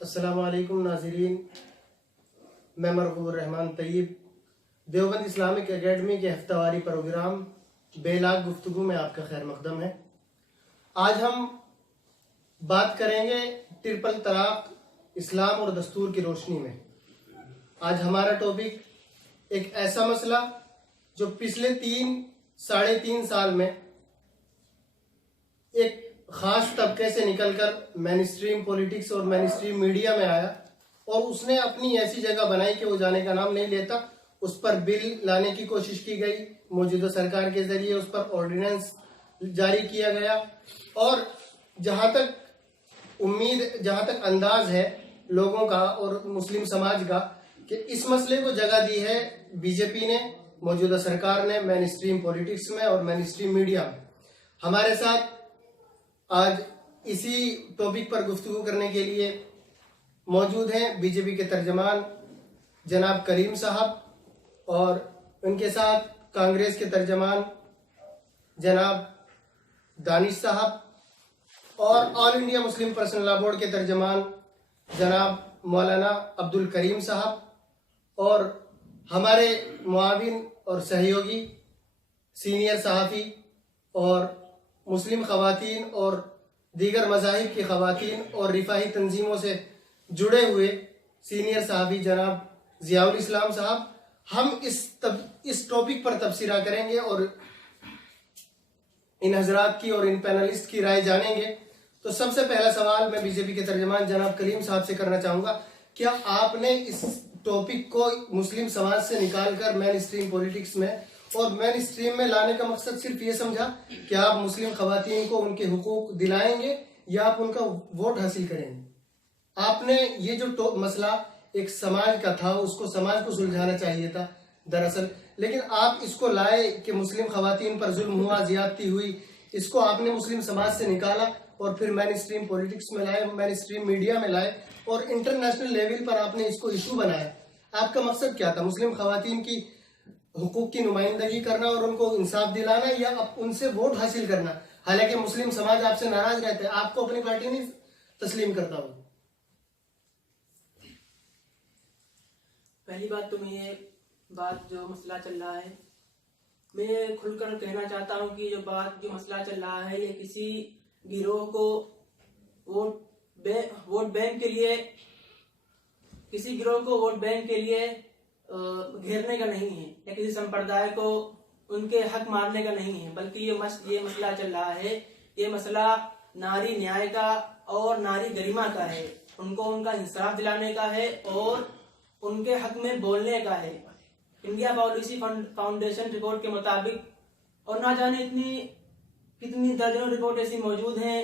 अस्सलामु अलैकुम नाज़रीन, मैं मरगूब रहमान तैयब देवबंद इस्लामिक एकेडमी के हफ्तावारी प्रोग्राम बेलाग गुफ्तगू में आपका खैर मकदम है। आज हम बात करेंगे ट्रिपल तलाक, इस्लाम और दस्तूर की रोशनी में। आज हमारा टॉपिक एक ऐसा मसला जो पिछले 3-3.5 साल में एक खास तबके से निकलकर मेनस्ट्रीम पॉलिटिक्स और मेनस्ट्रीम मीडिया में आया और उसने अपनी ऐसी जगह बनाई कि वो जाने का नाम नहीं लेता। उस पर बिल लाने की कोशिश की गई, मौजूदा सरकार के जरिए उस पर ऑर्डिनेंस जारी किया गया और जहां तक अंदाज है लोगों का और मुस्लिम समाज का कि इस मसले को जगह दी है बीजेपी ने, मौजूदा सरकार ने, मेनस्ट्रीम पॉलिटिक्स में और मेनस्ट्रीम मीडिया में। हमारे साथ आज इसी टॉपिक पर गुफ्तगू करने के लिए मौजूद हैं बीजेपी के तर्जमान जनाब करीम साहब और उनके साथ कांग्रेस के तर्जमान जनाब दानिश साहब और all India Muslim personal law board के तर्जमान जनाब मौलाना अब्दुल करीम साहब और हमारे मुआविन और सहयोगी सीनियर सहाफ़ी और मुस्लिम ख़वातीन और दीगर मज़ाहिब की ख़वातीन और रिफाही तंजीमों से जुड़े हुए सीनियर सहाफ़ी जनाब ज़ियाउल इस्लाम साहब। हम इस टॉपिक पर तबसरा करेंगे और इन हजरात की और इन पैनलिस्ट की राय जानेंगे। तो सबसे पहला सवाल मैं बीजेपी के तर्जमान जनाब करीम साहब से करना चाहूँगा, क्या आपने इस टॉपिक को मुस्लिम समाज से निकालकर मेन स्ट्रीम पॉलिटिक्स में और मेन स्ट्रीम में लाने का मकसद सिर्फ ये समझा कि आप मुस्लिम खवातीन को उनके हुकूक दिलाएंगे या आप उनका वोट हासिल करेंगे? आपने ये जो मसला एक समाज का था उसको समाज को सुलझाना चाहिए था दरअसल, लेकिन आप इसको लाए कि मुस्लिम खवातीन पर जुल्म हुआ, ज्यादती हुई, इसको आपने मुस्लिम समाज से निकाला और फिर मेन स्ट्रीम पॉलिटिक्स में लाए, मेन स्ट्रीम मीडिया में लाए और इंटरनेशनल लेवल पर आपने इसको इशू बनाया। आपका मकसद क्या था? मुस्लिम खवातीन की हुकूक की नुमाइंदगी करना और उनको इंसाफ दिलाना या उनसे वोट हासिल करना? हालांकि मुस्लिम समाज आपसे नाराज रहते हैं, आपको अपनी पार्टी नहीं तस्लीम करता हूं। पहली बात तो मैं ये बात जो मसला चल रहा है, मैं खुलकर कहना चाहता हूं कि जो मसला चल रहा है ये किसी गिरोह को वोट बैंक के लिए, किसी गिरोह को वोट बैंक के लिए घेरने का नहीं है या किसी संप्रदाय को उनके हक मारने का नहीं है, बल्कि ये मसला चल रहा है, ये मसला नारी न्याय का और नारी गरिमा का है। उनको उनका इंसाफ दिलाने का है और उनके हक में बोलने का है। इंडिया पॉलिसी फाउंडेशन रिपोर्ट के मुताबिक और ना जाने कितनी दर्जनों रिपोर्ट ऐसी मौजूद हैं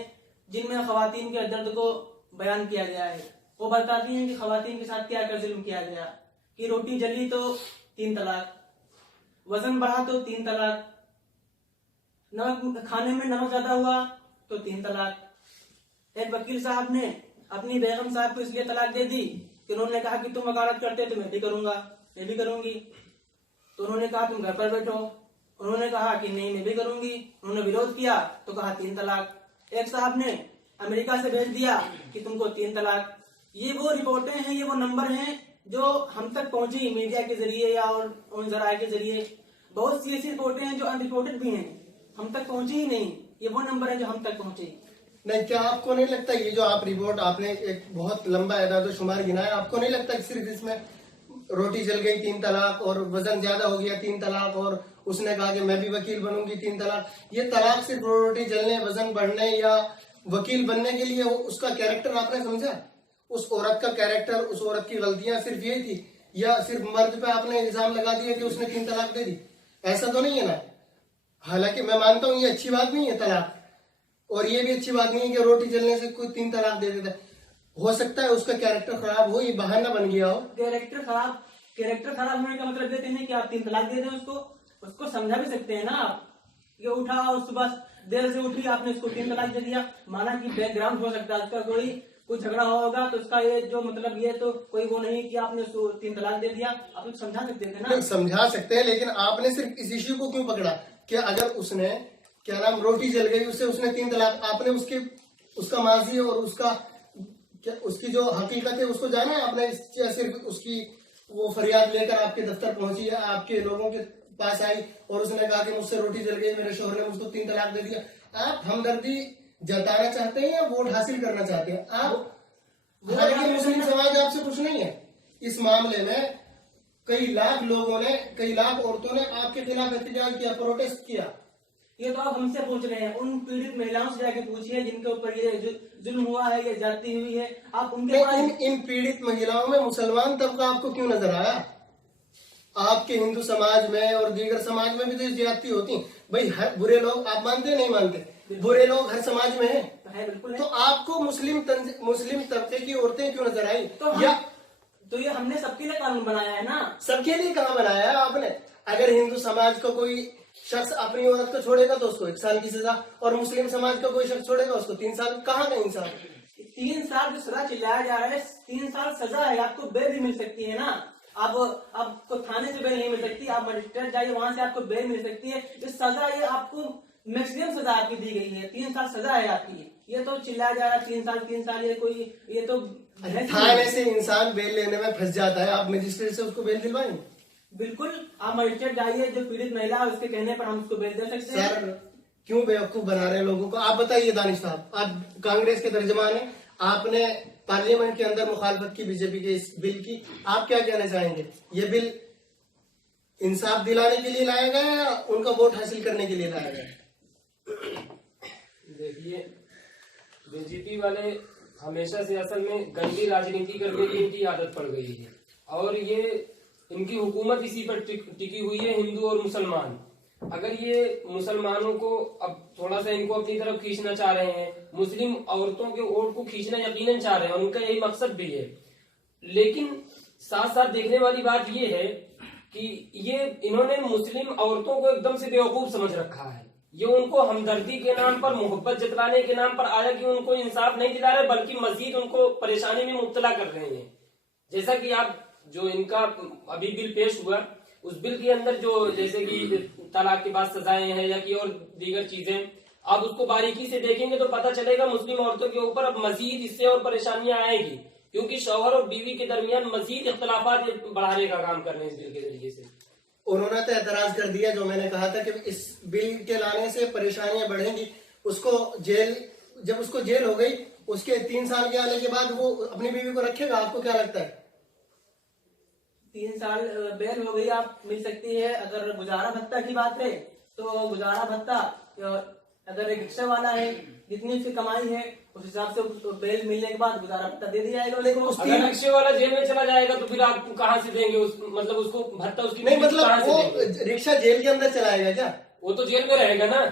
जिनमें खवातीन के दर्द को बयान किया गया है। वो बताती हैं कि खवातीन के साथ क्या क्या जुल्म किया गया, कि रोटी जली तो 3 तलाक, वजन बढ़ा तो 3 तलाक, नमक खाने में नमक ज्यादा हुआ तो 3 तलाक। एक वकील साहब ने अपनी बेगम साहब को इसलिए तलाक दे दी कि उन्होंने कहा कि तुम वकालत करते तो मैं भी करूंगा, मैं भी करूंगी। तो उन्होंने कहा तुम घर पर बैठो, उन्होंने कहा कि नहीं मैं भी करूंगी, उन्होंने विरोध किया तो कहा 3 तलाक। एक साहब ने अमेरिका से भेज दिया कि तुमको 3 तलाक। ये वो रिपोर्टें हैं, ये वो नंबर हैं जो हम तक पहुंची मीडिया के जरिए या और उन जराये के जरिए। बहुत सी ऐसी रिपोर्टें हैं जो अनरिपोर्टेड भी हैं, हम तक पहुंची ही नहीं। ये वो नंबर है जो हम तक पहुंचे नहीं। क्या आपको नहीं लगता ये जो आप रिपोर्ट, आपने एक बहुत लंबा एदाद शुमार गिनाया, आपको नहीं लगता कि सिर्फ इसमें रोटी जल गई 3 तलाक और वजन ज्यादा हो गया 3 तलाक और उसने कहा कि मैं भी वकील बनूंगी 3 तलाक, ये तलाक सिर्फ रोटी जलने, वजन बढ़ने या वकील बनने के लिए उसका कैरेक्टर आपने समझा? उस औरत का कैरेक्टर, उस औरत की गलतियां सिर्फ ये थी या सिर्फ मर्द पे आपने इल्जाम लगा दिया कि उसने 3 तलाक दे दी? ऐसा तो नहीं है ना। हालांकि मैं मानता हूं ये अच्छी बात नहीं है तलाक, और ये भी अच्छी बात नहीं है कि रोटी जलने से कोई 3 तलाक दे देता है। हो सकता है उसका कैरेक्टर खराब हो, ये बहाना बन गया हो। कैरेक्टर खराब होने का मतलब देते हैं कि आप 3 तलाक दे दें, उसको समझा भी सकते हैं ना आप। ये उठा और सुबह देर से उठी, आपने उसको 3 तलाक दे दिया, माना कि बैकग्राउंड हो सकता है उसका, कोई झगड़ा होगा तो उसका ये जो मतलब ये तो कोई वो नहीं कि आपने उसको 3 तलाक दे दिया। आप लोग समझा सकते थे ना। समझा सकते हैं, लेकिन आपने सिर्फ इस इश्यू को क्यों पकड़ा कि अगर उसने क्या नाम रोटी जल गई उससे उसने 3 तलाक, आपने उसका माजी और उसका क्या उसकी जो हकीकत है उसको जाना है आपने? सिर्फ उसकी वो फरियाद लेकर आपके दफ्तर पहुंची है, आपके लोगों के पास आई और उसने कहा कि मुझसे रोटी जल गई, मेरे शोहर ने मुझको 3 तलाक दे दिया। आप हमदर्दी जताना चाहते हैं या वोट हासिल करना चाहते हैं? आप हालांकि मुस्लिम समाज आपसे कुछ नहीं है इस मामले में। कई लाख लोगों ने, कई लाख औरतों ने आपके खिलाफ एहतजाज किया, प्रोटेस्ट किया। ये तो आप हमसे पूछ रहे हैं, उन पीड़ित महिलाओं से जाके पूछिए जिनके ऊपर ये जुल्म हुआ है, ये जाती हुई है। आप उनके इन पीड़ित महिलाओं में मुसलमान तबका आपको क्यों नजर आया? आपके हिंदू समाज में और दीगर समाज में भी तो ज्यादती होती भाई। हर बुरे लोग, आप मानते नहीं मानते, बुरे लोग हर समाज में हैं। बिल्कुल। तो आपको मुस्लिम तबके की औरतें क्यों नजर आई? तो ये हमने सबके लिए कानून बनाया है ना। सबके लिए कहाँ बनाया है आपने? अगर हिंदू समाज को कोई शख्स अपनी औरत को छोड़ेगा तो उसको 1 साल की सजा, और मुस्लिम समाज का कोई शख्स छोड़ेगा उसको 3 साल। कहाँ का इंसाफ? 3 साल की सजा चिल्लाया जा रहा है। 3 साल सजा है, आपको बेल भी मिल सकती है ना। अब आपको थाने से बेल नहीं मिल सकती, आप मजिस्ट्रेट जाइए, वहां से आपको बेल मिल सकती है। ये सजा, ये आपको मैक्सिमम सजा आपकी दी गई है, 3 साल सजा है आपकी। ये तो चिल्लाया जा रहा है 3 साल, ये कोई, ये तो थाने से इंसान बेल लेने में फंस जाता है, आप मजिस्ट्रेट से उसको बेल दिलवाएंगे? बिल्कुल, आप मजिस्ट्रेट जाइए, जो पीड़ित महिला है उसके कहने पर हम उसको बेल दे सकते हैं। सर क्यों बेवकूफ बना रहे हैं लोगों को? आप बताइए दानिश साहब, आप कांग्रेस के तर्जमान हैं, आपने पार्लियामेंट के अंदर मुखालफत की बीजेपी के इस बिल की, आप क्या कहना चाहेंगे? ये बिल इंसाफ दिलाने के लिए लाया गया या उनका वोट हासिल करने के लिए लाया गया? देखिए, बीजेपी वाले हमेशा से असल में गंदी राजनीति करने की इनकी आदत पड़ गई है, और ये इनकी हुकूमत इसी पर टिकी हुई है, हिंदू और मुसलमान। अगर ये मुसलमानों को अब थोड़ा सा इनको अपनी तरफ खींचना चाह रहे हैं, मुस्लिम औरतों के वोट को खींचना यकीनन चाह रहे हैं, उनका यही मकसद भी है। लेकिन साथ साथ देखने वाली बात ये है कि ये इन्होंने मुस्लिम औरतों को एकदम से बेवकूफ समझ रखा है। ये उनको हमदर्दी के नाम पर, मोहब्बत जतलाने के नाम पर आया कि उनको इंसाफ नहीं दिला रहे, बल्कि मजीद उनको परेशानी में मुब्तला कर रहे हैं। जैसा कि आप जो इनका अभी बिल पेश हुआ, उस बिल के अंदर जो जैसे कि तलाक के बाद सजाएं हैं या कि और दीगर चीजें, आप उसको बारीकी से देखेंगे तो पता चलेगा मुस्लिम औरतों के ऊपर अब मजीद इससे और परेशानियां आएंगी, क्योंकि शौहर और बीवी के दरमियान मजीद इख्तलाफात बढ़ाने का काम कर रहे हैं इस बिल के जरिए से। उन्होंने तो एतराज कर दिया, जो मैंने कहा था कि इस बिल के लाने से परेशानियां बढ़ेंगी। उसको जेल, जब उसको जेल हो गई, उसके 3 साल के आने के बाद वो अपनी बीवी को रखेगा? आपको क्या लगता है? 3 साल बेल हो गई, आप मिल सकती है। अगर गुजारा भत्ता की बात है तो गुजारा भत्ता, अगर एक रिक्शा वाला है, जितनी उसकी कमाई है उस हिसाब से बेल मिलने के बाद गुजारा भत्ता दे दिया जाएगा। लेकिन अगर रिक्शे वाला जेल में चला जाएगा तो फिर आप कहाँ से देंगे मतलब उसको भत्ता? उसकी नहीं, मतलब वो रिक्शा जेल के अंदर चलाएगा क्या? वो तो जेल में रहेगा ना,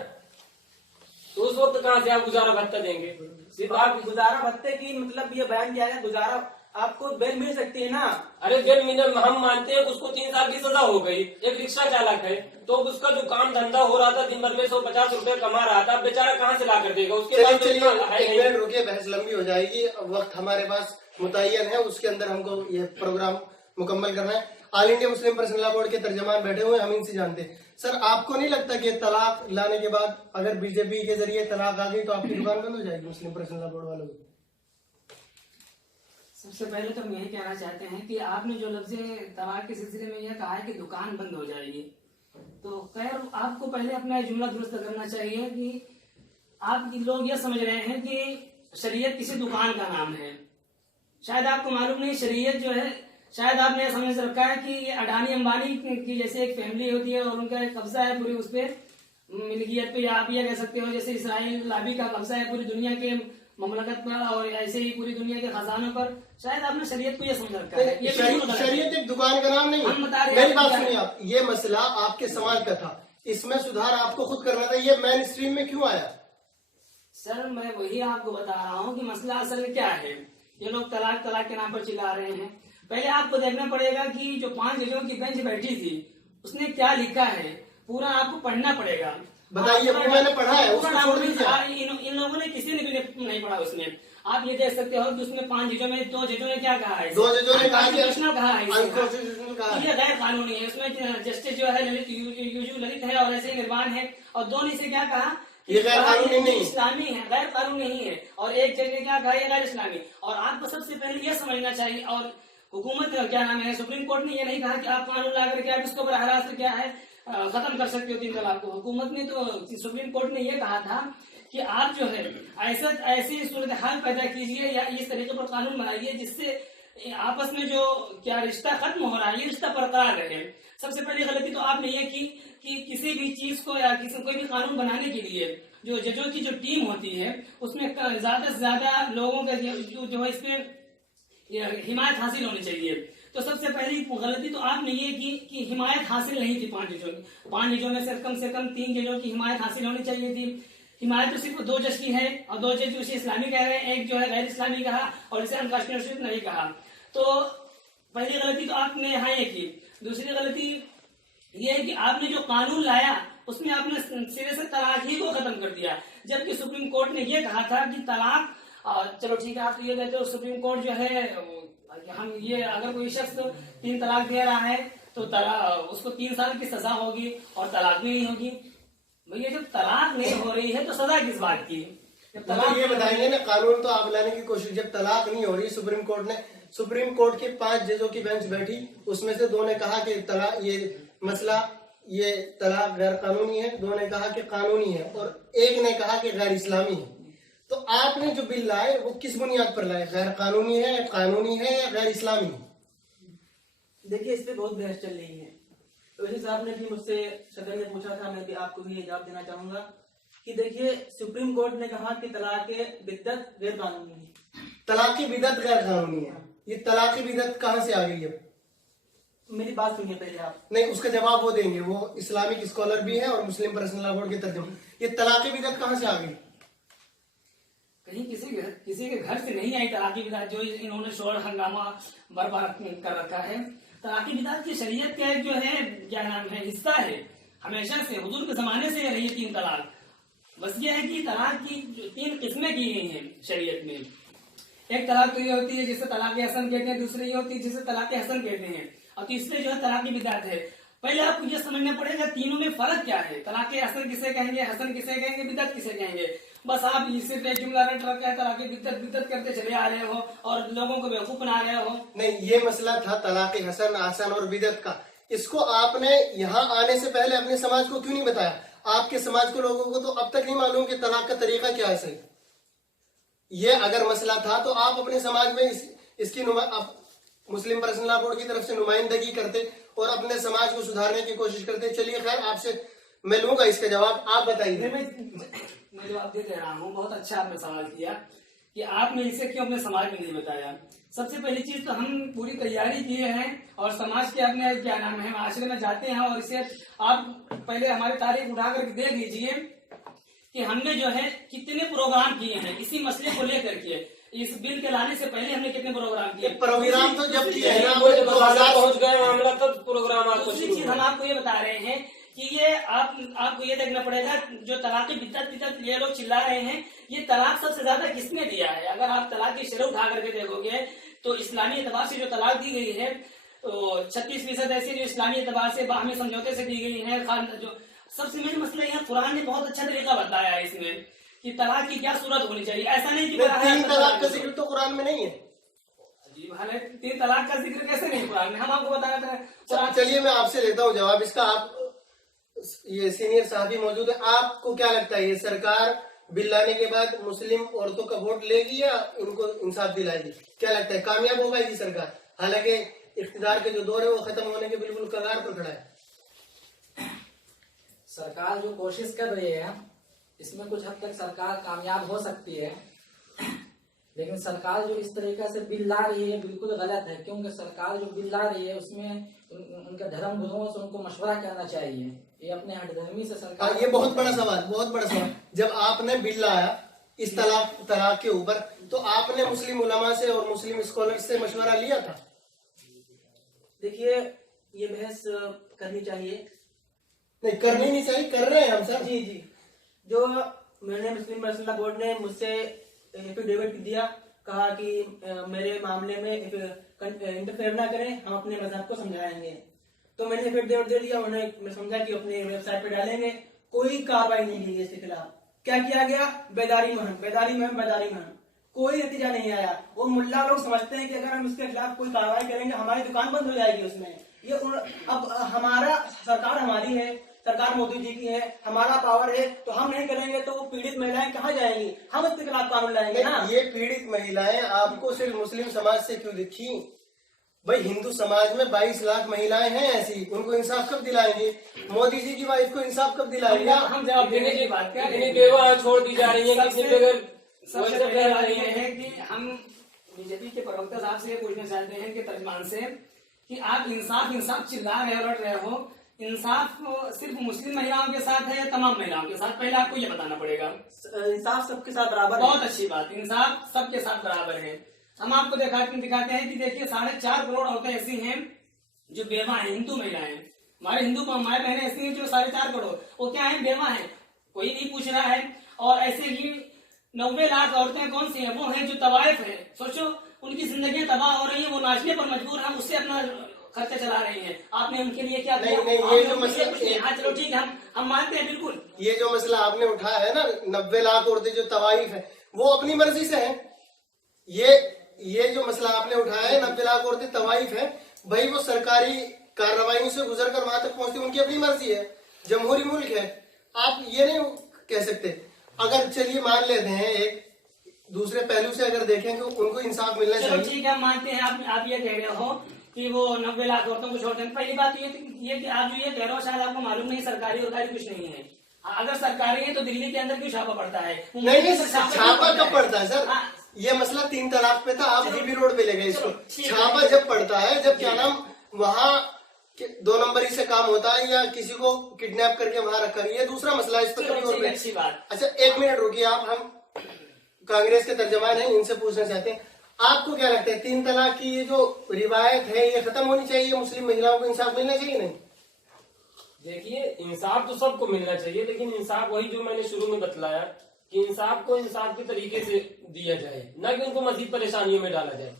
तो उस वक्त कहाँ से आप गुजारा भत्ता देंगे? सिर्फ आप गुजारा भत्ते की मतलब ये बयान किया है, गुजारा आपको बेल मिल सकती है ना। अरे जेल मिले, हम मानते हैं उसको 3 साल की सजा हो गई। एक रिक्शा चालक है तो उसका जो काम धंधा हो रहा था, दिन भर में 150 रुपए कमा रहा था, बेचारा कहाँ से ला कर देगा? उसके बाद चलिए रुकिए, बहस लंबी हो जाएगी। वक्त हमारे पास मुतय्यन है, उसके अंदर हमको ये प्रोग्राम मुकम्मल करना है। All India Muslim personal law board के तर्जमान बैठे हुए, हम इनसे जानते हैं। सर, आपको नहीं लगता कि तलाक लाने के बाद अगर बीजेपी के जरिए तलाक आ गई तो आपकी दुकान बंद हो जाएगी मुस्लिम पर्सनल लॉ बोर्ड वालों की? सबसे पहले तो हम यही कहना चाहते हैं कि आपने जो लफ्ज तलाक के सिलसिले में यह कहा है कि दुकान बंद हो जाएगी, तो खैर आपको पहले अपना जुमला दुरुस्त करना चाहिए कि आप लोग यह समझ रहे हैं कि शरीयत किसी दुकान का नाम है। शायद आपको मालूम नहीं, शरीयत जो है, शायद आपने समझ रखा है कि ये अडानी अंबानी की जैसे एक फैमिली होती है और उनका एक कब्जा है पूरी उस पर, मिल्कियत पे, आप ये कह सकते हो जैसे इसराइल लाबी का कब्जा है पूरी दुनिया के ममलकत पर और ऐसे ही पूरी दुनिया के खजानों पर। शायद आपने शरीयत को यह समझ रखा है। ये शरीयत एक दुकान का नाम नहीं है। मेरी बात सुनिए आप, ये मसला आपके समाज का था, इसमें सुधार आपको खुद करना था, ये मेन स्ट्रीम में क्यों आया? सर, मैं वही आपको बता रहा हूँ कि मसला असल में क्या है। ये लोग तलाक तलाक के नाम पर चिल्ला रहे हैं। पहले आपको देखना पड़ेगा कि जो 5 जजों की बेंच बैठी थी उसने क्या लिखा है, पूरा आपको पढ़ना पड़ेगा। बताइए, मैंने पढ़ा है, उसको छोड़ दीजिए। इन लोगों ने किसी ने भी नहीं पढ़ा उसमें। आप ये देख सकते हो कि उसमें 5 जजों में 2 जजों ने क्या कहा है? 2 जजों ने कहा है ये गैर कानूनी है। उसमें जस्टिस जो है ललित है और ऐसे निर्माण है, और 2 ने से क्या कहा ये गैर कानूनी नहीं है। इस्लामी है, गैर कानूनी नहीं है। और एक जगह क्या कहा, ये गैर इस्लामी। और आपको सबसे पहले ये समझना चाहिए, और हुकूमत क्या नाम है, सुप्रीम कोर्ट ने ये नहीं कहा कि आप कानून ला करके आप इसको बराह रास्त क्या है खत्म कर सकते हो 3 तलाक को। हुकूमत ने तो, सुप्रीम कोर्ट ने ये कहा था कि आप जो है ऐसी सूरत हाल पैदा कीजिए या इस तरीके पर कानून बनाइए जिससे आपस में जो क्या रिश्ता खत्म हो रहा है, ये रिश्ता बरकरार रहे। सबसे पहली गलती तो आपने ये की कि किसी भी चीज को या कोई भी कानून बनाने के लिए जो जजों की जो टीम होती है उसमें ज्यादा से ज्यादा लोगों का जो है इसमें हिमायत हासिल होनी चाहिए। तो सबसे पहली गलती तो आपने ये की कि हिमायत हासिल नहीं थी 5 जजों की। 5 जजों में से कम 3 जजों की हिमायत हासिल होनी चाहिए थी। हिमायत तो सिर्फ 2 जज की है, और 2 जज उसे इस्लामी कह रहे हैं, एक जो है गैर इस्लामी कहा और इसे अनकॉन्स्टिट्यूशनल नहीं कहा। तो पहली गलती तो आपने यहाँ ये की। दूसरी गलती ये है कि आपने जो कानून लाया उसमें आपने सिरे से तलाक ही को खत्म कर दिया, जबकि सुप्रीम कोर्ट ने ये कहा था कि तलाक, चलो ठीक है आप तो ये कहते हो सुप्रीम कोर्ट जो है हम ये अगर कोई शख्स 3 तलाक दे रहा है तो उसको 3 साल की सजा होगी और तलाक भी नहीं होगी। भैया जब तलाक नहीं हो रही है तो सजा किस बात की? जब तलाक ये बताएंगे ना, कानून तो आप लाने की कोशिश, जब तलाक नहीं हो रही, सुप्रीम कोर्ट की 5 जजों की बेंच बैठी, उसमें से 2 ने कहा कि तलाक ये मसला ये तलाक गैर कानूनी है, 2 ने कहा कि कानूनी है, और 1 ने कहा कि गैर इस्लामी है। तो आपने जो बिल लाए वो किस बुनियाद पर लाए, गैर कानूनी है या गैर इस्लामी है? देखिए इस पे बहुत बहस चल रही है। तो वैसे साहब ने भी मुझसे, सदर ने पूछा था, मैं भी आपको भी ये जवाब देना चाहूंगा कि देखिए सुप्रीम कोर्ट ने कहा कि तलाक बिद्दत गैर कानूनी है। तलाक की बिदअत गैर कानूनी है, ये तलाक की बिदअत कहाँ से आ गई है? मेरी बात सुनिए पहले आप। नहीं, उसका जवाब वो देंगे, वो इस्लामिक स्कॉलर भी है और मुस्लिम पर्सनल लॉ बोर्ड के तर्जुमा। ये तलाक की बिदअत कहाँ से आ गई? कहीं किसी के घर से नहीं आई तलाकी बिदात, जो इन्होंने शोर हंगामा बर्बाद कर रखा है। तलाकी बिदात की शरीयत का एक जो है क्या नाम है हिस्सा है, हमेशा से हुजूर के जमाने से रही है 3 तलाक। बस ये है कि तलाक की 3 किस्में की गई हैं शरीयत में। एक तलाक तो ये होती है जिसे तलाक हसन कहते हैं, दूसरी ये होती है जिसे तलाक हसन कहते हैं, और तीसरे जो है तलाक बिदात है। पहले आपको ये समझना पड़ेगा तीनों में फर्क क्या है, तलाक हसन किसे कहेंगे, हसन किसे कहेंगे, बिदअत किसे कहेंगे। बस आप सिर्फ एक जुमला रट रखा है, तलाक बिदअत करते चले आ रहे हो और लोगों को बेवकूफ बना रहे हो। नहीं, ये मसला था तलाक हसन और बिदअत का, इसको आपने यहाँ आने से पहले अपने समाज को क्यों नहीं बताया? आपके समाज के लोगों को तो अब तक नहीं मालूम कि तलाक का तरीका क्या है सही। ये अगर मसला था तो आप अपने समाज में इसकी मुस्लिम पर्सनल लॉ बोर्ड की तरफ से नुमाइंदगी करते और अपने समाज को सुधारने की कोशिश करते। चलिए खैर, आपसे मैं लूंगा इसका जवाब, आप बताइए। मैं जवाब दे रहा हूँ। बहुत अच्छा आपने सवाल किया कि आपने इसे क्यों अपने समाज में नहीं बताया। सबसे पहली चीज तो हम पूरी तैयारी किए हैं और समाज के अपने क्या नाम है माशरे में जाते हैं, और इसे आप पहले हमारी तारीख उठा करके देख लीजिए कि हमने जो है कितने प्रोग्राम किए हैं इसी मसले को लेकर के। इस बिल के लाने से पहले हमने कितने प्रोग्राम किए? प्रोग्राम तो जब किए हैं पहुंच गए मामला तब प्रोग्राम आपको। दूसरी चीज हम आपको ये बता रहे हैं कि ये आपको ये देखना पड़ेगा, जो तलाक की बिद्दत ये लोग चिल्ला रहे हैं, ये तलाक सबसे ज्यादा किसने दिया है? अगर आप तलाक की शरह उठा करके देखोगे तो इस्लामी एतबार से जो तलाक दी गई है तो 36% ऐसी जो इस्लामी एतबार से बाहमी समझौते से दी गई है। जो सबसे मेन मसला यहाँ कुरान ने बहुत अच्छा तरीका बताया है इसमें कि तलाक की क्या सूरत होनी चाहिए। ऐसा नहीं कि 3 तलाक का जिक्र तो कुरान में नहीं है। अजीब हाल है, 3 तलाक का जिक्र कैसे नहीं कुरान में? हम आपको बताना था। चलिए मैं आपसे लेता हूँ जवाब इसका। आप ये सीनियर साहबी मौजूद है, आपको क्या लगता है ये सरकार बिल लाने के बाद मुस्लिम औरतों का वोट लेगी या उनको इंसाफ दिलाएगी? क्या लगता है कामयाब हो पाएगी सरकार? हालांकि इख्तिदार के जो दौर है वो खत्म होने के बिल्कुल कगार पर खड़ा है। सरकार जो कोशिश कर रही है इसमें कुछ हद तक सरकार कामयाब हो सकती है, लेकिन सरकार जो इस तरीके से बिल ला रही है बिल्कुल गलत है। क्योंकि सरकार जो बिल ला रही है उसमें उनके धर्म गुरुओं से उनको मशवरा करना चाहिए। ये अपने हठधर्मी से सरकार, ये बहुत बड़ा सवाल। जब आपने बिल लाया इस तलाक के ऊपर तो आपने मुस्लिम उलमा से और मुस्लिम स्कॉलर से मशवरा लिया था? देखिए ये बहस करनी चाहिए। नहीं, करनी नहीं चाहिए, कर रहे हैं हम सर। जी जो मैंने मुस्लिम पर्सनल बोर्ड ने मुझसे एफिडेविट दिया, कहा कि मेरे मामले में इंटरफेयर ना करें, हम अपने मजहब को समझाएंगे। तो मैंने एफिडेविट दे दिया, उन्हें मैं समझा कि अपने वेबसाइट पे डालेंगे। कोई कार्रवाई नहीं की इसके खिलाफ। क्या किया गया? बेदारी मुहिम। कोई नतीजा नहीं आया। वो मुल्ला लोग समझते हैं कि अगर हम इसके खिलाफ कोई कार्रवाई करेंगे हमारी दुकान बंद हो जाएगी उसमें। अब हमारा सरकार हमारी है, सरकार मोदी जी की है, हमारा पावर है, तो हम नहीं करेंगे तो वो पीड़ित महिलाएं कहाँ जाएंगी? हम इसके खिलाफ कानून लाएंगे ना। ये पीड़ित महिलाएं आपको सिर्फ मुस्लिम समाज से क्यों दिखी? भाई हिंदू समाज में 22 लाख महिलाएं हैं ऐसी, उनको इंसाफ कब दिलाएंगे? मोदी जी की वाइफ को इंसाफ कब दिलाएंगे? हम जवाब देने की बात कर कितनी बेवा छोड़ दी जा रही है, कितनी बगैर सबसे पहले बात यह है कि हम बीजेपी के प्रवक्ता साहब से पूछना चाहते हैं कि तर्जमान से कि आप इंसाफ चिल्ला रहे हो, लड़ रहे हो, इंसाफ सिर्फ मुस्लिम महिलाओं के साथ है या तमाम महिलाओं के साथ? पहले आपको ये बताना पड़ेगा। इंसाफ सबके साथ बराबर है। बहुत अच्छी बात, इंसाफ सबके साथ बराबर है। हम आपको दिखाते हैं कि देखिए 4.5 करोड़ औरतें ऐसी हैं जो बेवा है, हिंदू महिलाएं। हमारे हिंदू माए बहनें ऐसी हैं जो 4.5 करोड़, वो क्या है? बेवा है, कोई नहीं पूछ रहा है। और ऐसे ही 90 लाख औरतें कौन सी हैं? वो हैं जो तवाइफ है। सोचो उनकी जिंदगी तबाह हो रही है, वो नाचने पर मजबूर है, उससे अपना खर्चा चला रही है। आपने उनके लिए क्या किया? नहीं, ये जो मसला, हाँ चलो ठीक है, हम मानते हैं बिल्कुल। ये जो मसला आपने उठाया है ना, 90 लाख औरतें जो तवाइफ है, वो अपनी मर्जी से है। ये जो मसला आपने उठाया है 90 लाख औरतें तवाइफ है, भाई वो सरकारी कार्रवाई से गुजर कर वहां तक पहुंचती, उनकी अपनी मर्जी है, जमहूरी मुल्क है। आप ये नहीं कह सकते। अगर चलिए मान लेते हैं एक दूसरे पहलू से अगर देखें तो उनको इंसाफ मिलना चलो चाहिए। ठीक है, मानते हैं आप ये कह रहे हो कि वो 90 लाख औरतों को छोड़ते हैं। पहली बात ये कि आप जो ये कह रहे हो शायद आपको मालूम नहीं, सरकारी कुछ नहीं है। अगर सरकारी है तो दिल्ली के अंदर क्यों छापा पड़ता है? नहीं, छापा कब पड़ता है सर? हाँ। ये मसला 3 तलाक पे था, आप जीबी रोड पे ले गए इसको। ठीक है। छापा जब पड़ता है, जब क्या नाम वहाँ 2 नंबरी से काम होता है या किसी को किडनैप करके वहां रखा, ये दूसरा मसला है। इस पर कभी और अच्छी बात। अच्छा 1 मिनट रुकिए आप, हम कांग्रेस के तर्जमान हैं, इनसे पूछना चाहते हैं, आपको क्या लगता है 3 तलाक की ये जो रिवायत है ये खत्म होनी चाहिए? मुस्लिम महिलाओं को इंसाफ मिलना चाहिए नहीं? देखिए इंसाफ तो सबको मिलना चाहिए, लेकिन इंसाफ वही जो मैंने शुरू में बतलाया कि इंसाफ को इंसाफ के तरीके से दिया जाए, न कि उनको मजीद परेशानियों में डाला जाए।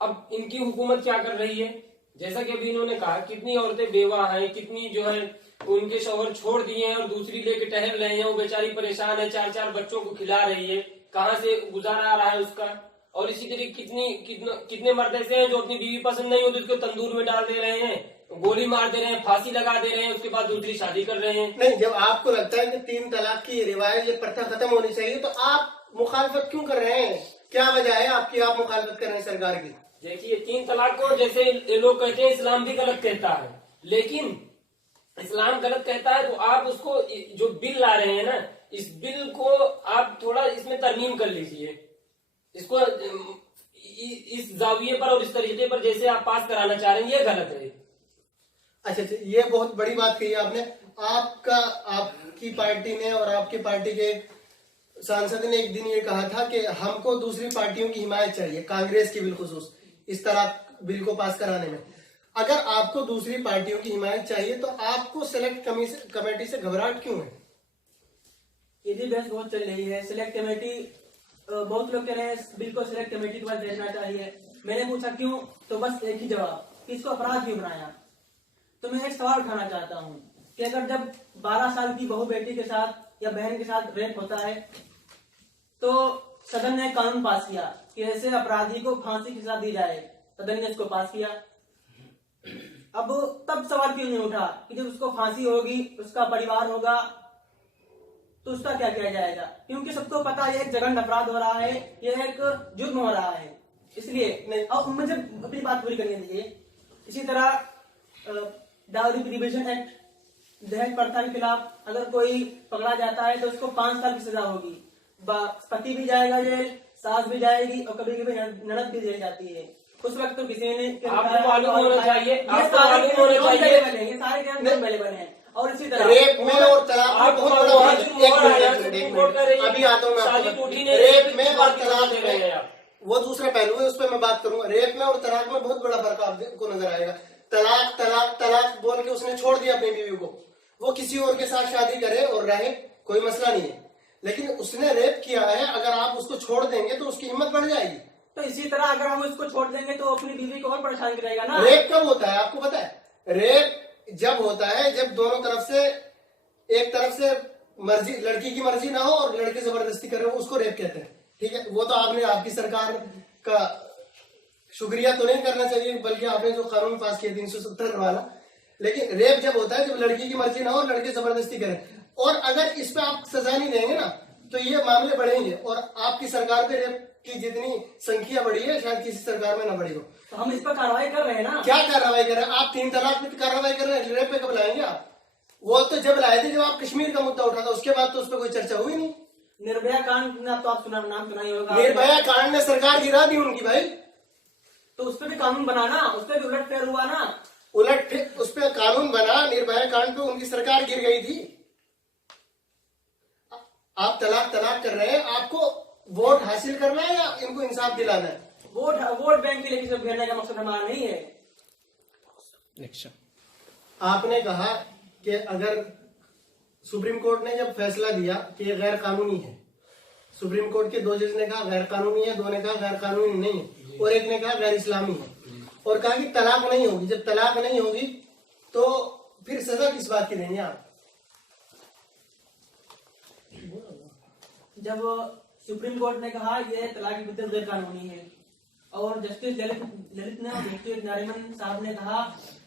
अब इनकी हुकूमत क्या कर रही है? जैसा कि अभी इन्होंने कहा, कितनी औरतें बेवा हैं, कितनी जो है उनके शौहर छोड़ दिए हैं और दूसरी लेके टहल रहे हैं, वो बेचारी परेशान है, 4 बच्चों को खिला रही है, कहाँ से गुजारा आ रहा है उसका। और इसी तरीके कितने मर्द ऐसे हैं जो अपनी बीवी पसंद नहीं होती उसको तंदूर में डाल दे रहे हैं, गोली मार दे रहे हैं, फांसी लगा दे रहे हैं, उसके बाद दूसरी शादी कर रहे हैं। नहीं, जब आपको लगता है कि 3 तलाक की रिवायत ये प्रथा खत्म होनी चाहिए तो आप मुखालफत क्यों कर रहे हैं? क्या वजह है आपकी, आप मुखालफत कर रहे हैं सरकार की? देखिए 3 तलाक को जैसे ये लोग कहते हैं इस्लाम भी गलत कहता है, लेकिन इस्लाम गलत कहता है तो आप उसको जो बिल ला रहे हैं ना, इस बिल को आप थोड़ा इसमें तरमीम कर लीजिए, इसको इस जाविये पर और इस तरीके पर जैसे आप पास कराना चाह रहे हैं ये गलत है। अच्छा, ये बहुत बड़ी बात कही आपने। आपकी पार्टी ने और आपकी पार्टी के सांसद ने एक दिन ये कहा था कि हमको दूसरी पार्टियों की हिमायत चाहिए, कांग्रेस की बिलखुसूस, इस तरह बिल को पास कराने में। अगर आपको दूसरी पार्टियों की हिमायत चाहिए तो आपको सिलेक्ट कमेटी से घबराहट क्यों है? ये भी बहस बहुत चल रही है। सिलेक्ट कमेटी, बहुत लोग कह रहे हैं बिल को सिलेक्ट कमेटी के पास भेजना चाहिए। मैंने पूछा क्यों, तो बस एक ही जवाब कि इसको अपराध क्यों बनाया। तो मैं एक सवाल उठाना चाहता हूँ कि अगर जब 12 साल की बहू बेटी के साथ या बहन के साथ रेप होता है तो सदन ने कानून पास किया कि ऐसे अपराधी को फांसी की सजा दी जाए, सदन ने इसको पास किया। अब तब सवाल क्यों नहीं उठा कि जब उसको फांसी होगी, उसका परिवार होगा, तो उसका क्या किया जाएगा? क्योंकि सबको पता है ये एक जघन्य अपराध हो रहा है, यह एक जुर्म हो रहा है। इसलिए नहीं, अब मुझे अपनी बात पूरी करने दीजिए। इसी तरह डाउरी प्रिवेंशन एक्ट, दहेज प्रथा के खिलाफ अगर कोई पकड़ा जाता है तो उसको 5 साल की सजा होगी। पति भी जाएगा जेल, सास भी जाएगी और कभी कभी ननद भी जेल जाती है। उस वक्त तो किसी ने आपको मालूम होना चाहिए, ये सारे केस अवेलेबल हैं। और इसी तरह रेप में और तलाक में बहुत बड़ा, अभी आता हूँ मैं आपको। रेप में और तलाक में वो दूसरा पहलू है, उस पर मैं बात करूंगा। रेप में और तलाक में बहुत बड़ा फर्क आपको नजर आएगा। तलाक तलाक तलाक बोल के उसने छोड़ दिया अपनी बीवी को, वो किसी और के साथ शादी करे और रहे, कोई मसला नहीं है। लेकिन उसने रेप किया है, अगर आप उसको छोड़ देंगे तो उसकी हिम्मत बढ़ जाएगी। तो इसी तरह अगर हम उसको छोड़ देंगे तो अपनी बीवी को और परेशान करेगा ना। रेप कब होता है आपको पता है? रेप जब होता है जब दोनों तरफ से, एक तरफ से मर्जी, लड़की की मर्जी ना हो और लड़के जबरदस्ती कर रहे हो, उसको रेप कहते हैं। ठीक है, वो तो आपने, आपकी सरकार का शुक्रिया तो नहीं करना चाहिए, बल्कि आपने जो कानून पास किया 370 वाला। लेकिन रेप जब होता है जब लड़की की मर्जी ना हो, लड़के जबरदस्ती करें, और अगर इस पे आप सजा नहीं देंगे ना तो ये मामले बढ़ेंगे। और आपकी सरकार पे रेप की जितनी संख्या बढ़ी है शायद किसी सरकार में ना बढ़ी हो। तो हम इस पर कार्रवाई कर रहे हैं ना। क्या कार्रवाई कर रहे हैं आप? 3 तलाक पे कार्रवाई कर रहे हैं, रेप पे कब लाएंगे आप? वो तो जब लाए थे जब आप कश्मीर का मुद्दा उठा था, उसके बाद तो उस पर कोई चर्चा हुई नहीं। निर्भया कांड ना तो आप नाम सुना ही होगा। निर्भया कांड ने सरकार गिरा दी उनकी भाई, तो उस पर भी कानून बनाना, उस पर भी उलटफेर हुआ ना। उलट फिर उस पर कानून बना, निर्भया कांड पे उनकी सरकार गिर गई थी। आप तलाक कर रहे हैं, आपको वोट हासिल करना है या इनको इंसाफ दिलाना है? वोट बैंक के लिए किसी को घेरने का मकसद हमारा नहीं है। आपने कहा कि अगर सुप्रीम कोर्ट ने जब फैसला दिया कि ये गैर कानूनी है, सुप्रीम कोर्ट के 2 जज ने कहा गैर कानूनी है, 2 ने कहा गैर कानूनी नहीं है, और 1 ने कहा गैर इस्लामी है, और कहा कि तलाक नहीं होगी। जब तलाक नहीं होगी तो फिर सजा किस बात की देंगे आप? जब सुप्रीम कोर्ट ने कहा यह तलाक की मुद्दत गैर कानूनी है, और जस्टिस ललित ने और जस्टिस नारिमन साहब ने कहा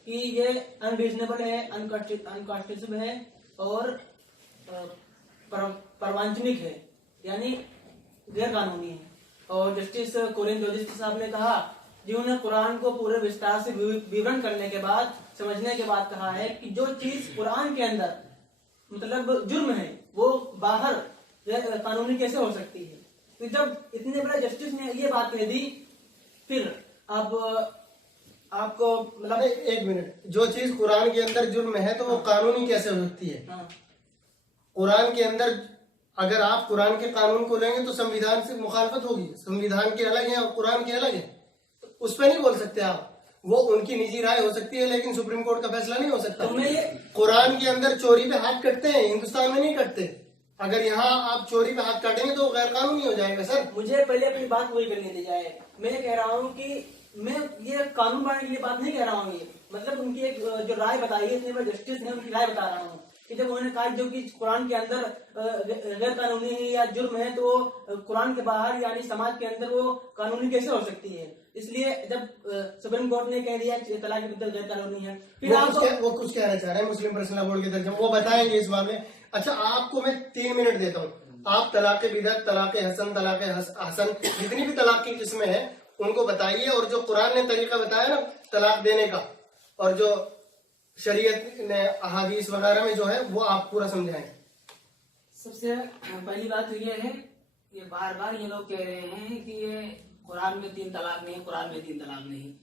कि ये अनरीजनेबल है, अनकॉन्स्टिट्यूशनल है और परवांचनिक है, यानी गैर कानूनी है। और जस्टिस कोलिन जोजिस साहब ने कहा, जिन्होंने कुरान को पूरे विस्तार से विवरण करने के बाद, समझने के बाद कहा है कि जो चीज कुरान के अंदर मतलब जुर्म है वो बाहर कानूनी कैसे हो सकती है। तो जब इतने बड़े जस्टिस ने ये बात कह दी, फिर अब आपको मतलब 1 मिनट, जो चीज कुरान के अंदर जुर्म है तो वो कानूनी कैसे हो सकती है? हाँ। कुरान के अंदर अगर आप कुरान के कानून को लेंगे तो संविधान से मुखालफत होगी। संविधान के अलग है और कुरान के अलग है, तो उस पर नहीं बोल सकते आप। वो उनकी निजी राय हो सकती है, लेकिन सुप्रीम कोर्ट का फैसला नहीं हो सकता। तो मैं कुरान के अंदर चोरी पे हाथ कटते हैं, हिंदुस्तान में नहीं कटते। अगर यहाँ आप चोरी पे हाथ काटेंगे तो गैर कानूनी हो जाएगा सर। मुझे पहले अपनी बात पूरी करने दी जाए। मैं कह रहा हूँ कि मैं ये कानून बनाने के लिए बात नहीं कह रहा हूँ, ये मतलब उनकी एक जो राय बताई है, इतने बड़े जस्टिस ने उनकी राय बता रहा हूँ कि जब उन्होंने कहा जो कि कुरान के अंदर गैर कानूनी है या जुर्म है, तो कुरान के बाहर यानी समाज के अंदर वो कानूनी कैसे हो सकती है। इसलिए जब सुप्रीम कोर्ट ने कह दिया तलाक की मुद्दत गैर कानूनी है, फिर वो कुछ कहना चाह रहे हैं मुस्लिम पर्सनल बोर्ड के दर्जे, वो बताएंगे इस मामले। अच्छा, आपको मैं 3 मिनट देता हूँ, आप तलाक बिदअत, तलाक हसन, तलाक हसन, जितनी भी तलाक की किस्में हैं उनको बताइए, और जो कुरान ने तरीका बताया ना तलाक देने का, और जो शरीयत ने अहादीस वगैरह में जो है वो आप पूरा समझाएं। सबसे पहली बात तो ये है, ये बार बार ये लोग कह रहे हैं कि ये कुरान में 3 तलाक नहीं, कुरान में 3 तलाक नहीं।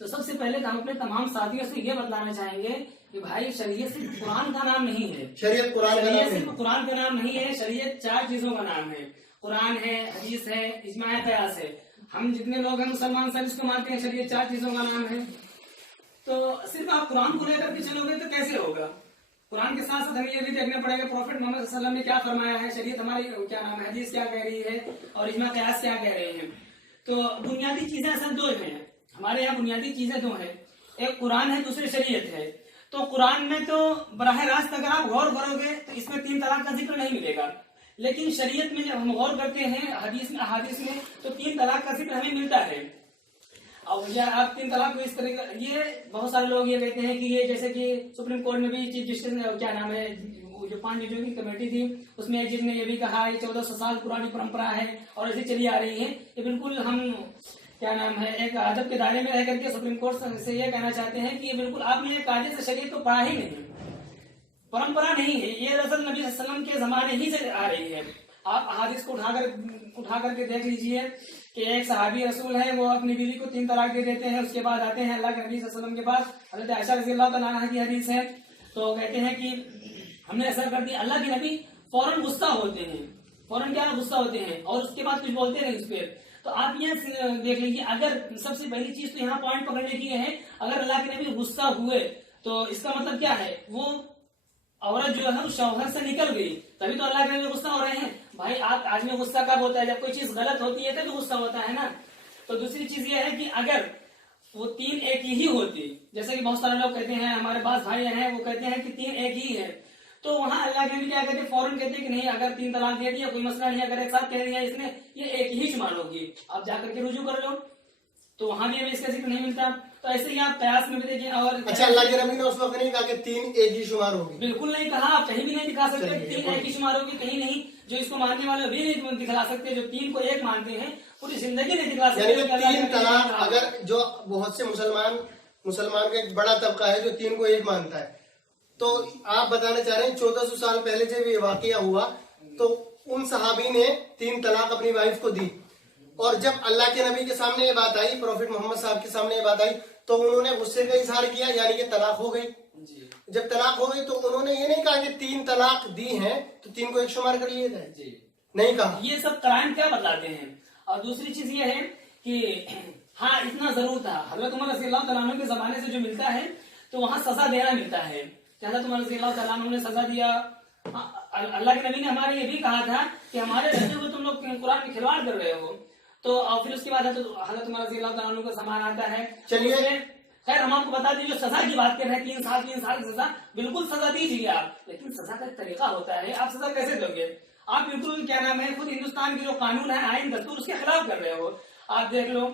तो सबसे पहले तो हम अपने तमाम साथियों से ये बताना चाहेंगे कि भाई शरीयत सिर्फ कुरान का नाम नहीं है। शरीयत कुरान का नाम शरीयत नहीं। सिर्फ कुरान का नाम नहीं है। शरीयत 4 चीजों का नाम है। कुरान है, हदीस है, इजमा कयास है। हम जितने लोग हैं मुसलमान सब इसको मानते हैं, शरीयत 4 चीजों का नाम है। तो सिर्फ आप कुरान को लेकर के चलोगे तो कैसे होगा? कुरान के साथ साथ हमें ये भी देखना पड़ेगा प्रॉफिट मोहम्मद सल्लल्लाहु अलैहि वसल्लम ने क्या फरमाया है, शरीयत हमारी क्या नाम है, हदीस क्या कह रही है, और इजमा कयास क्या कह रहे हैं। तो बुनियादी चीजें असल 2 हैं हमारे यहाँ। बुनियादी चीजें 2 हैं, एक कुरान है, दूसरी शरीयत है। तो कुरान में तो बराह रास्त अगर आप गौर करोगे तो इसमें 3 तलाक का जिक्र नहीं मिलेगा, लेकिन शरीयत में जब हम गौर करते हैं हदीस में तो 3 तलाक का जिक्र हमें मिलता है। और या आप 3 तलाक को इस तरह का, ये बहुत सारे लोग ये कहते हैं कि ये जैसे कि सुप्रीम कोर्ट में भी चीफ जस्टिस ने क्या नाम है, जो 5 जजों की कमेटी थी उसमें एक जज ने ये भी कहा ये 1400 साल पुरानी परंपरा है और ऐसी चली आ रही है। ये बिल्कुल हम क्या नाम है एक अदब के दायरे में रह करके सुप्रीम कोर्ट से ये कहना चाहते हैं कि ये बिल्कुल आपने ये कायदे से शरीयत को पढ़ा ही नहीं, परंपरा नहीं है ये, दरअसल नबी सल्लल्लाहु अलैहि वसल्लम के जमाने ही से आ रही है। आप अहादीस को उठा करके देख लीजिए कि एक सहाबी रसूल है, वो अपनी बीवी को 3 तलाक दे देते हैं, उसके बाद आते हैं अल्लाह के नबी सल्लल्लाहु अलैहि वसल्लम के पास। हज़रत आयशा रज़ी अल्लाह तआला अन्हा की हदीस है, तो कहते हैं कि हमने ऐसा कर दिया। अल्लाह के नबी फौरन गुस्सा होते हैं, फौरन क्या गुस्सा होते हैं और उसके बाद कुछ बोलते नहीं उस पर। तो आप यहाँ देख लीजिए, अगर सबसे पहली चीज तो यहाँ पॉइंट पकड़ने की है, अगर अल्लाह के नबी गुस्सा हुए तो इसका मतलब क्या है, वो औरत जो है उस शौहर से निकल गई, तभी तो अल्लाह के नबी गुस्सा हो रहे हैं। भाई आप आज में गुस्सा कब होता है, जब कोई चीज गलत होती है तभी गुस्सा होता है ना। तो दूसरी चीज ये है कि अगर वो 3 एक ही होती, जैसे कि बहुत सारे लोग कहते हैं, हमारे पास भाई हैं वो कहते हैं कि 3 एक ही है, तो वहाँ अल्लाह के नबी क्या कहते, फौरन कहते कि नहीं, अगर 3 तलाक दे दिया कोई मसला नहीं, अगर एक साथ कह दिया इसने ये एक ही शुमार होगी, आप जाकर के रुजू कर लो। तो वहाँ भी हमें इसका जिक्र नहीं मिलता। तो ऐसे ही आप कयास में भी देखिए। और अच्छा, अल्लाह के नबी ने उस वक्त नहीं कहा कि 3 एक ही शुमार होगी? बिल्कुल नहीं कहा, आप कहीं भी नहीं दिखा सकते 3 एक ही शुमार होगी, कहीं नहीं। जो इसको मानने वाले भी नहीं दिखला सकते, जो 3 को एक मानते हैं पूरी जिंदगी नहीं दिखला सकते। यानी कि 3 तलाक, अगर जो बहुत से मुसलमान का एक बड़ा तबका है जो 3 को एक मानता है, तो आप बताना चाह रहे हैं 1400 साल पहले जब ये वाकया हुआ तो उन सहाबी ने 3 तलाक अपनी वाइफ को दी, और जब अल्लाह के नबी के सामने ये बात आई, प्रॉफिट मोहम्मद साहब के सामने ये बात आई, तो उन्होंने गुस्से का इजहार किया, यानी कि तलाक हो गई। जब तलाक हो गई तो उन्होंने ये नहीं कहा कि 3 तलाक दी हैं तो 3 को एक शुमार कर लिए जाए, नहीं कहा। ये सब क्राइम क्या बतलाते हैं। और दूसरी चीज ये है कि हाँ, इतना जरूर था, हजरत उमर रज़ियल्लाहु तआला अन्हु के जमाने से जो मिलता है तो वहाँ सजा देना मिलता है। हजरत उमर रज़ियल्लाहु तआला अन्हु ने सजा दिया। अल्लाह के नबी ने हमारे ये भी कहा था कि हमारे रहते हुए तुम लोग कुरान में खिलवाड़ कर रहे हो। तो और फिर उसके बाद हजरत उमर रज़ियल्लाहु तआला अन्हु का सामान आता है। चलिए, खैर हम आपको बता दीजिए, सजा की बात कर रहे हैं, 3 साल की सजा, बिल्कुल सजा दीजिए आप, लेकिन सजा का तरीका होता है। आप सजा कैसे दोगे? आप बिल्कुल क्या नाम है, खुद हिंदुस्तान के जो कानून है, आइन दस्तूर, उसके खिलाफ कर रहे हो। आप देख लो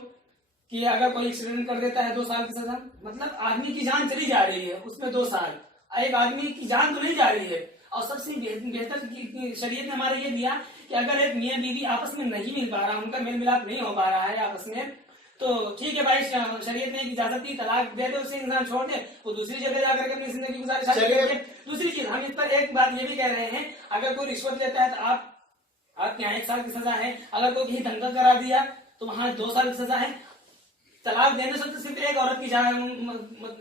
कि अगर कोई एक्सीडेंट कर देता है 2 साल की सजा, मतलब आदमी की जान चली जा रही है, उसमें 2 साल, एक आदमी की जान तो नहीं जा रही है। और सबसे बेहतर शरीयत ने हमारे ये दिया कि अगर एक मियाँ बीवी आपस में नहीं मिल पा रहा, उनका मेल मिलाप नहीं हो पा रहा है आपस में, तो ठीक है भाई, शरीयत ने एक इजाजत दी, तलाक दे दे, उसे इंसान छोड़ दे, वो दूसरी जगह जाकर के अपनी जिंदगी गुजारे। दूसरी चीज, हम इस पर एक बात ये भी कह रहे हैं, अगर कोई रिश्वत लेता है तो आपके यहाँ 1 साल की सजा है। अगर कोई कहीं दंगा करा दिया तो वहाँ 2 साल की सजा है। तलाक देने से तो सिर्फ एक औरत की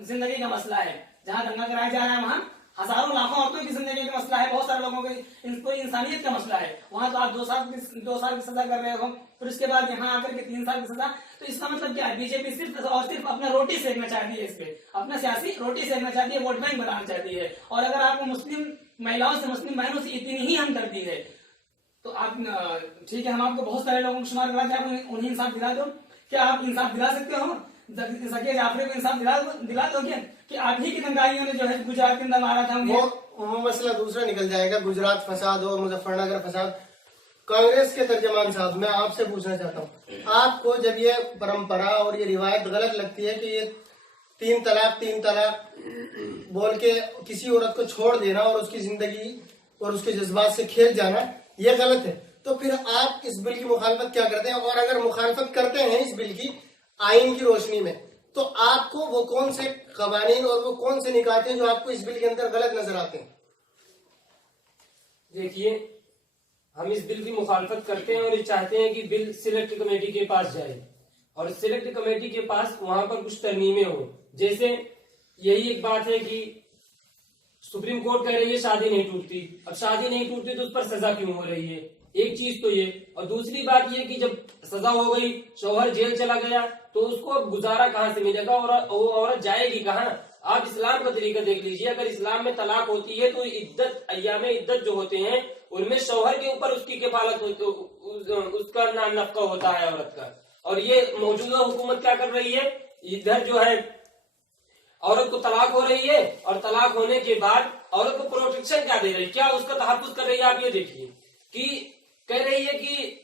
जिंदगी का मसला है, जहाँ दंगा कराया जा रहा है वहाँ हजारों लाखों औरतों की जिंदगी का मसला है, बहुत सारे लोगों के कोई इंसानियत का मसला है। वहां तो आप 2 साल की सजा कर रहे हो, फिर उसके बाद यहाँ आकर के 3 साल की सजा। तो इसका मतलब क्या है, बीजेपी सिर्फ और सिर्फ अपना रोटी सेकना चाहती है, इस पे अपना सियासी रोटी सेकना चाहती है, वोट बैंक बनाना चाहती है। और अगर आपको मुस्लिम महिलाओं से, मुस्लिम बहनों से इतनी ही हमदर्दी है तो आप, ठीक है, हम आपको बहुत सारे लोगों को शुमार कराते हैं, आप उन्हें इंसाफ दिला दो। क्या आप इंसाफ दिला सकते हो? ज़किया जाफरी को इंसाफ दिला दोगे कि आप ही की दंगाइयों ने जो है गुजरात के अंदर मारा था? वो मसला दूसरा निकल जाएगा, गुजरात फसाद और मुजफ्फरनगर फसाद। कांग्रेस के तर्जमान साहब, मैं आपसे पूछना चाहता हूँ, आपको जब ये परंपरा और ये रिवायत गलत लगती है कि ये 3 तलाक बोल के किसी औरत को छोड़ देना और उसकी जिंदगी और उसके जज्बात से खेल जाना, ये गलत है, तो फिर आप इस बिल की मुखालफत क्या करते हैं? और अगर मुखालफत करते हैं इस बिल की आइन की रोशनी में, तो आपको वो कौन से कवानीन और वो कौन से निकाते हैं जो आपको इस बिल के अंदर गलत नजर आते हैं? देखिए, हम इस बिल की मुखालफत करते हैं और ये चाहते हैं कि बिल सिलेक्ट कमेटी के पास जाए, और सिलेक्ट कमेटी के पास वहां पर कुछ तरमीमें हो। जैसे यही एक बात है कि सुप्रीम कोर्ट कह रही है शादी नहीं टूटती, अब शादी नहीं टूटती तो उस पर सजा क्यों हो रही है? एक चीज तो ये, और दूसरी बात ये कि जब सजा हो गई, शौहर जेल चला गया, तो उसको अब गुजारा कहाँ से मिलेगा और वो औरत जाएगी कहाँ? आप इस्लाम का तरीका देख लीजिए, अगर इस्लाम में तलाक होती है तो इद्दत, अय्याम इद्दत जो होते हैं उनमें शौहर के ऊपर उसकी किफालत होती, उसका नफका होता है औरत का। और ये मौजूदा हुकूमत क्या कर रही है, इधर जो है औरत को तलाक हो रही है, और तलाक होने के बाद औरत को प्रोटेक्शन क्या दे रही है, क्या उसका तहफ्फुज़ कर रही है? आप ये देखिए कि कह रही है कि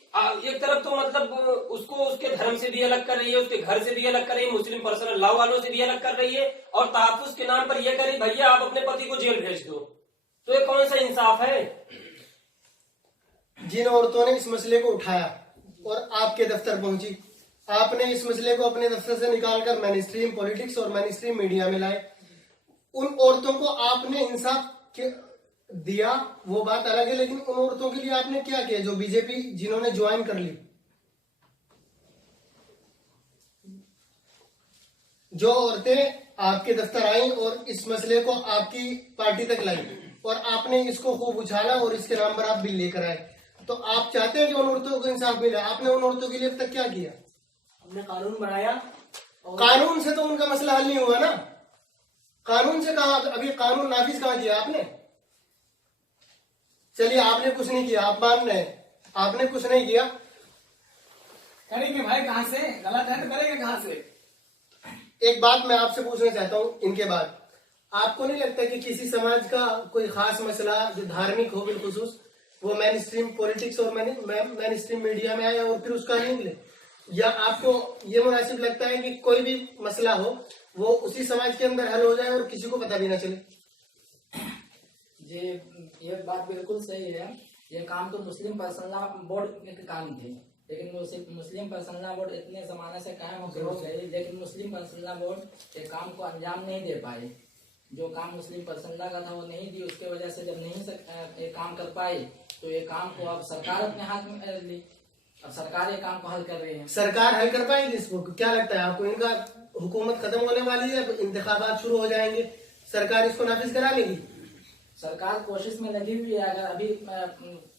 एक तरफ तो मतलब उसको उसके धर्म से भी अलग कर रही है, उसके घर से भी अलग कर रही है, मुस्लिम पर्सनल लॉ वालों से भी अलग कर रही है, और तहफ्फुज़ के नाम पर यह कह रही भैया आप अपने पति को जेल भेज दो। तो ये कौन सा इंसाफ है? जिन औरतों ने इस मसले को उठाया और आपके दफ्तर पहुंची, आपने इस मसले को अपने दफ्तर से निकालकर मेनस्ट्रीम पॉलिटिक्स और मेनस्ट्रीम मीडिया में लाए, उन औरतों को आपने इंसाफ दिया, वो बात अलग है, लेकिन उन औरतों के लिए आपने क्या किया जो बीजेपी जिन्होंने ज्वाइन कर ली? जो औरतें आपके दफ्तर आई और इस मसले को आपकी पार्टी तक लाई और आपने इसको खूब उछाला और इसके नाम पर आप बिल लेकर आए, तो आप चाहते हैं कि उन औरतों को इंसाफ मिले। आपने उन औरतों के लिए अब तक क्या किया? हमने कानून बनाया। कानून से तो उनका मसला हल नहीं हुआ ना, कानून से कहा, अभी कानून नाफिज कहाँ किया आपने? चलिए, आपने कुछ नहीं किया, आप मान रहे हैं आपने कुछ नहीं किया, करेंगे भाई कहाँ से? गलत है तो करेंगे कहाँ से? एक बात मैं आपसे पूछना चाहता हूं इनके बाद, आपको नहीं लगता कि किसी समाज का कोई खास मसला जो धार्मिक हो बिलखुसूस वो मेन स्ट्रीम पॉलिटिक्स और मेन स्ट्रीम मीडिया में आए और फिर उसका नहीं निकले, या आपको ये मुनासिब लगता है कि कोई भी मसला हो वो उसी समाज के अंदर हल हो जाए और किसी को पता भी ना चले? ये बात बिल्कुल सही है। ये काम तो मुस्लिम पर्सनल लॉ बोर्ड के काम थे, लेकिन मुस्लिम पर्सनल लॉ बोर्ड इतने जमाने से कायम हो गए, लेकिन मुस्लिम पर्सनल लॉ बोर्ड ये काम को अंजाम नहीं दे पाए। जो काम मुस्लिम पर्सनल लॉ का था वो नहीं दी, उसके वजह से जब नहीं ये काम कर पाई तो ये काम को अब सरकार अपने हाथ में ली। अब सरकार ये काम को हल कर रही है। सरकार हल कर पाएगी इसको? क्या लगता है आपको, इनका हुकूमत खत्म होने वाली है, इंतखाबात शुरू हो जाएंगे, सरकार इसको नाफिज करा लेगी? सरकार कोशिश में लगी हुई है। अगर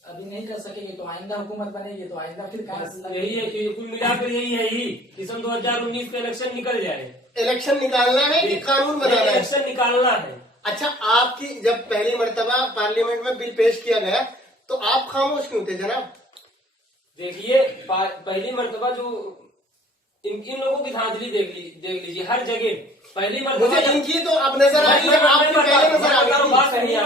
अभी नहीं कर सकेगी तो आइंदा हुकूमत बनेगी तो आइंदा फिर यही है कि कुल मिलाकर यही है ही कि सन 2019 का इलेक्शन निकल जाए। इलेक्शन निकालना है कि कानून बनाना है? इलेक्शन निकालना है। अच्छा, आपकी जब पहली मर्तबा पार्लियामेंट में बिल पेश किया गया तो आप खामोश क्यों थे जनाब? देखिए, पहली मर्तबा जो इन लोगों की धांधली देख लीजिए हर जगह। पहली मर्तबा मुझे इनकी तो अब नजर आ रही है, आपकी पहले नजर आ रही बात सही है।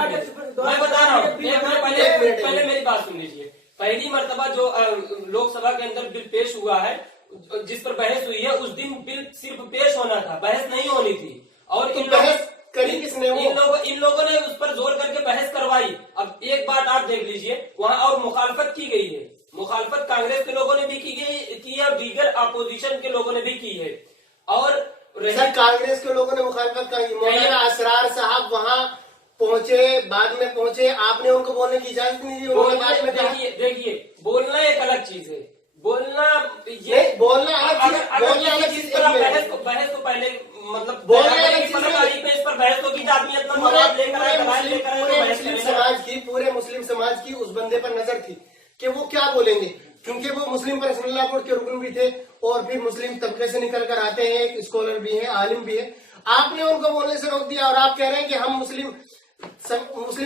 मैं बता रहा हूँ, पहले मेरी बात सुन लीजिए। पहली मर्तबा जो लोकसभा के अंदर बिल पेश हुआ है, जिस पर बहस हुई है, उस दिन बिल सिर्फ पेश होना था, बहस नहीं होनी थी। और बहस करी किसने? इन लोगों ने उस पर जोर करके बहस करवाई। अब एक बात आप देख लीजिए, वहाँ और मुखालफत की गई है। मुखालफत कांग्रेस के लोगों ने भी की है और दीगर अपोजिशन के लोगों ने भी की है। और सर, कांग्रेस के लोगों ने मुखालफत की? मौलाना असरार साहब वहाँ पहुंचे, बाद में पहुंचे, आपने उनको बोलने की इजाजत नहीं दी? देखिए, बोलना एक अलग चीज है, बोलना बोलना अलग चीज पर आप बहस को पहले मतलब इस पर बहस होगी, आदमी इतना मवाद लेकर पूरे मुस्लिम समाज की उस बंदे पर नजर थी कि वो क्या बोलेंगे, क्योंकि वो मुस्लिम पर्सनल लॉ बोर्ड के रुकन भी थे और फिर मुस्लिम तबके से निकल कर आते हैं, एक स्कॉलर भी है, आलिम भी है। आपने उनको बोलने से रोक दिया और आप कह रहे हैं कि हम मुस्लिम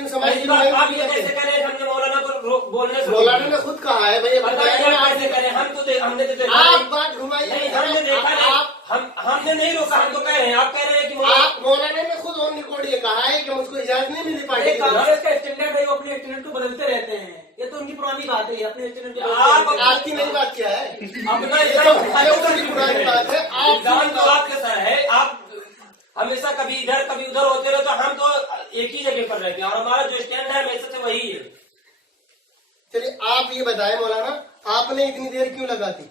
समाज की आप ये कैसे कह रहे हैं? हमने मौलाना को बोलने से, मौलाना ने खुद कहा है भाई, कैसे करें? हम तो हमने आप बात घुमाइए, हमने देखा नहीं, हमने नहीं रोका, हम तो कह रहे हैं, आप कह रहे हैं कि आप मौलाना ने खुद ऑन रिकॉर्ड ये कहा है कि मुझको इजाजत नहीं मिली पार्टी की। कांग्रेस का स्टैंडर्ड है, वो अपने स्टैंडर्ड को बदलते रहते हैं, ये तो उनकी पुरानी बात है, अपने स्टैंडर्ड आप आपकी नई बात क्या है? अपना पुरानी बात है। इल्जाम तो आपके सर है, आप हमेशा कभी इधर कभी उधर होते रहे, तो हम तो एक ही जगह पर रहते हैं और हमारा जो स्टैंड है हमेशा से वही है। चलिए, आप ये बताएं मौलाना, आपने इतनी देर क्यों लगा दी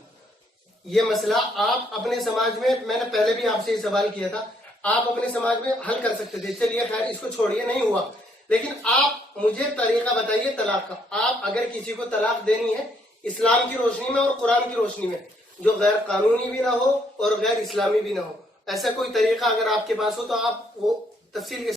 ये मसला? आप अपने समाज में, मैंने पहले भी आपसे ये सवाल किया था, आप अपने समाज में हल कर सकते थे। चलिए खैर, इसको छोड़िए, नहीं हुआ, लेकिन आप मुझे तरीका बताइए तलाक का। आप अगर किसी को तलाक देनी है इस्लाम की रोशनी में और कुरान की रोशनी में, जो गैर कानूनी भी ना हो और गैर इस्लामी भी ना हो, ऐसा कोई तरीका अगर आपके पास हो तो आप वो तफसील के